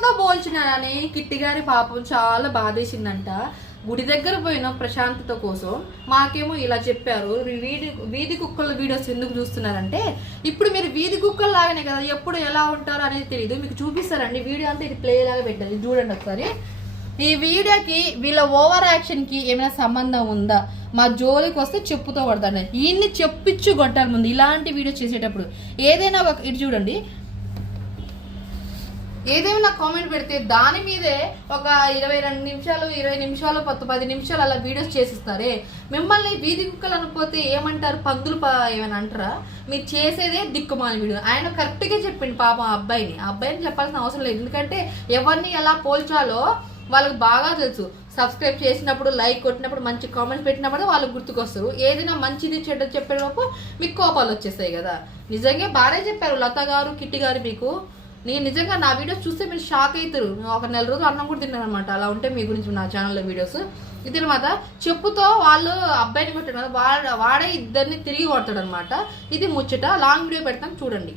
కుక్కలతో పోల్చినానని kitty గారి పాపం చాలా బాధేసిందంట. గుడి దగ్గర పోయిన ప్రశాంతత కోసం మాకేమో ఇలా చెప్పారు. వీధి కుక్కల వీడియోస్ ఎందుకు చూస్తున్నారంటే, ఇప్పుడు మీరు వీధి కుక్కలు లాగానే కదా, ఎప్పుడు ఎలా ఉంటారో అనేది తెలియదు. మీకు చూపిస్తారండి వీడియో అంతా, ఇది ప్లే లాగా పెట్టాలి, చూడండి ఒకసారి. ఈ వీడియోకి వీళ్ళ ఓవర్ యాక్షన్కి ఏమైనా సంబంధం ఉందా? మా జోలికి వస్తే చెప్పుతో కొడతాను. ఈయన్ని చెప్పించు కొట్టాలి ముందు ఇలాంటి వీడియో చేసేటప్పుడు. ఏదైనా ఒక ఇటు చూడండి, ఏదేమైనా కామెంట్ పెడితే దాని మీదే ఒక 22 నిమిషాలు 20 నిమిషాలు 10 నిమిషాలు అలా వీడియోస్ చేసిస్తారే. మిమ్మల్ని వీధి కుక్కలు అనుకోతే ఏమంటారు, పందులు ఏమైనా అంటారా? మీరు చేసేదే దిక్కుమాలి వీడియో. ఆయన కరెక్ట్గా చెప్పింది పాపం అబ్బాయిని చెప్పాల్సిన అవసరం లేదు. ఎందుకంటే ఎవరిని ఎలా పోల్చాలో వాళ్ళకి బాగా తెలుసు. సబ్స్క్రైబ్ చేసినప్పుడు, లైక్ కొట్టినప్పుడు, మంచి కామెంట్స్ పెట్టినప్పుడు వాళ్ళకి గుర్తుకొస్తారు. ఏదైనా మంచిది చెడ్డ చెప్పేటప్పుడు మీకు కోపాలు వచ్చేస్తాయి కదా. నిజంగా బాగానే చెప్పారు లత గారు, కిట్టి గారు. మీకు నేను నిజంగా నా వీడియోస్ చూస్తే మీరు షాక్ అవుతారు. ఒక నెల రోజులు అన్నం కూడా తిన్నాను అనమాట. అలా ఉంటే మీ గురించి నా ఛానల్లో వీడియోస్. ఇది అనమాట, చెప్పుతో వాళ్ళు అబ్బాయిని కొట్టాడు, వాడే ఇద్దరిని తిరిగి కొడతాడు అనమాట. ఇది ముచ్చట. లాంగ్ వీడియో పెడతాను చూడండి.